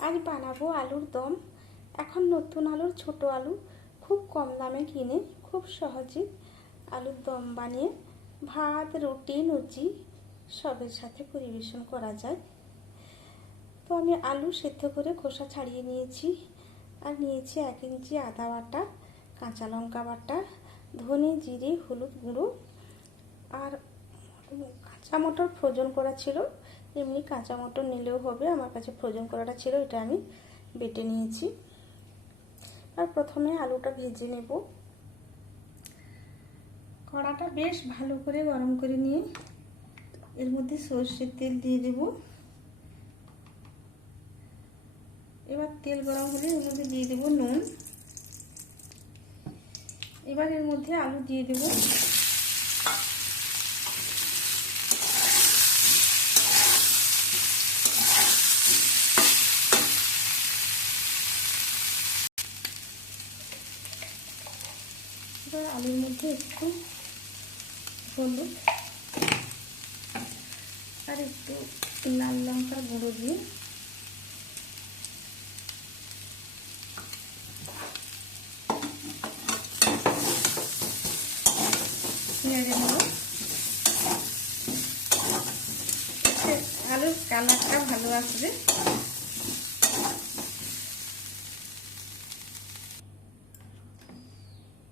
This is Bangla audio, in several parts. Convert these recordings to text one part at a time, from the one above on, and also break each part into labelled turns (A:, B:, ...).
A: আজ বানাবো আলুর দম। এখন নতুন আলুর ছোট আলু, খুব কম দামে কিনে, খুব সহজে আলুর দম বানিয়ে ভাত, রুটি, লুচি সবের সাথে পরিবেশন করা যায়। তো আমি আলু সেদ্ধ করে খোসা ছাড়িয়ে নিয়েছি। আর নিয়েছি এক ইঞ্চি আদা বাটা, কাঁচা লঙ্কা বাটা, ধনে জিরে, হলুদ গুঁড়ো। আর কাঁচা মটর ফ্রোজন করা ছিল। এমনি কাঁচা মটর নিলেও হবে, আমার কাছে ফ্রোজন করাটা ছিল, এটা আমি বেটে নিয়েছি। আর প্রথমে আলুটা ভেজে নেব। কড়াটা বেশ ভালো করে গরম করে নিয়ে এর মধ্যে সর্ষের তেল দিয়ে দেব। এবার তেল গরম হলে এর মধ্যে দিয়ে দেব নুন। এবার এর মধ্যে আলু দিয়ে দেবো। এবার আলুর মধ্যে একটু হলুদ আর একটু লাল লঙ্কার গুঁড়ো দিয়ে নেড়ে আলুর কালারটা ভালো আসবে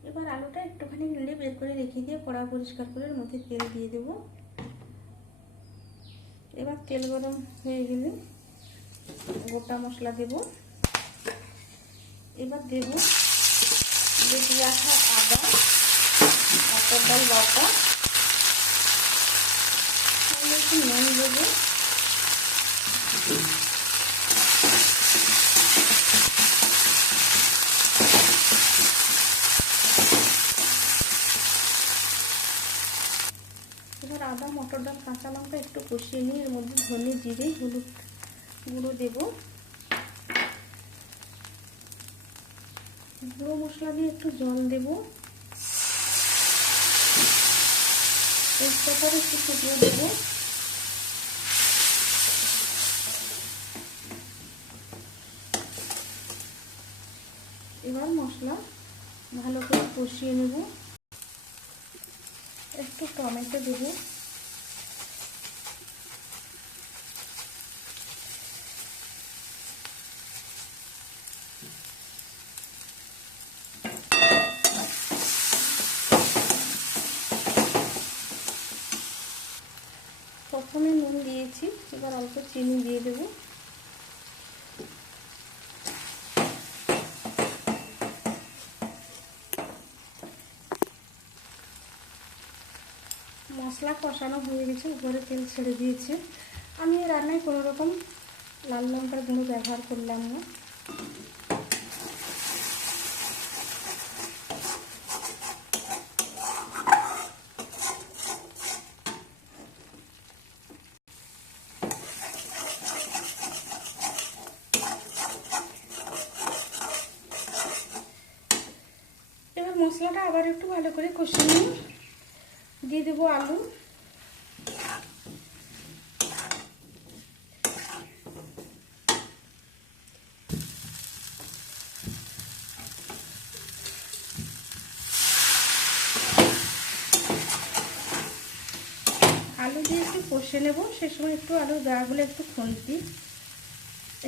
A: এবার আলুটা একটুখানি নেড়ে বের করে রেখে দিয়ে কড়া পরিষ্কার করে এর মধ্যে তেল দিয়ে দেব। এবার তেল গরম হয়ে গেলে গোটা মশলা দেব। এবার দেব বেটে রাখা আদা, মটর ডাল বাটা একটু নুন দেবো এবার আদা কাঁচা লঙ্কা একটু কষিয়ে নিয়ে এর মধ্যে ধনে জিরে, হলুদ গুঁড়ো দেব। গুঁড়ো মশলা দিয়ে একটু জল দেব। তেজপাতার একটু দেব। এবার মশলা ভালো করে কষিয়ে নেব। একটু টমেটো দেবো। প্রথমে নুন দিয়েছি, এবার অল্প চিনি দিয়ে দেবো। মশলা কষানো হয়ে গেছে, উপরে তেল ছেড়ে দিয়েছে। আমি রান্নায় কোনো রকম লাল লঙ্কার গুঁড়ো ব্যবহার করলাম না এবার মশলাটা আবার একটু ভালো করে কষিয়ে নিই। দিয়ে দেবো আলু। আলু দিয়ে একটু কষে নেব। সে সময় একটু আলুর গাগুলো একটু খুন্তি,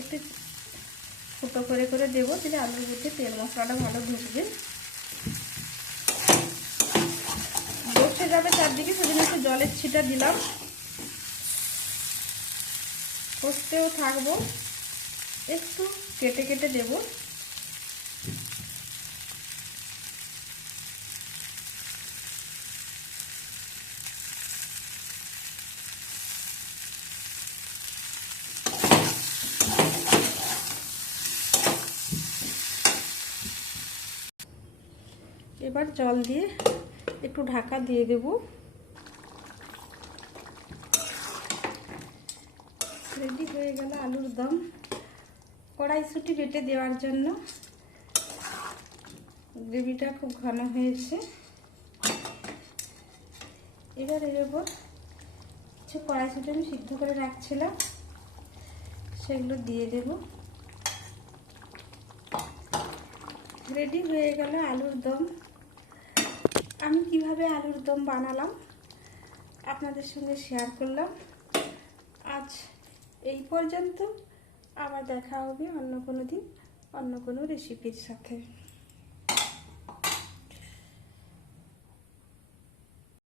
A: একটু ফুটো করে করে দেবো তাহলে আলুর মধ্যে তেল মশলাটা ভালো ঢুকবে বসে যাবে চারদিকে, সেজন্য একটু জলের ছিটা দিলাম। কষতেও থাকব। একটু কেটে কেটে দেব। এবার জল দিয়ে একটু ঢাকা দিয়ে দেব। রেডি হয়ে গেল আলুর দম। কড়াইশুটি বেটে দেওয়ার জন্য গ্রেভিটা খুব ঘন হয়েছে। এবার এর ওপর কিছু কড়াইশুটি আমি সিদ্ধ করে রাখছিলাম, সেগুলো দিয়ে দেব। রেডি হয়ে গেল আলুর দম। আমি কীভাবে আলুর দম বানালাম আপনাদের সঙ্গে শেয়ার করলাম। আজ এই পর্যন্ত। আবার দেখা হবে অন্য কোনো দিন, অন্য কোনো রেসিপির সাথে।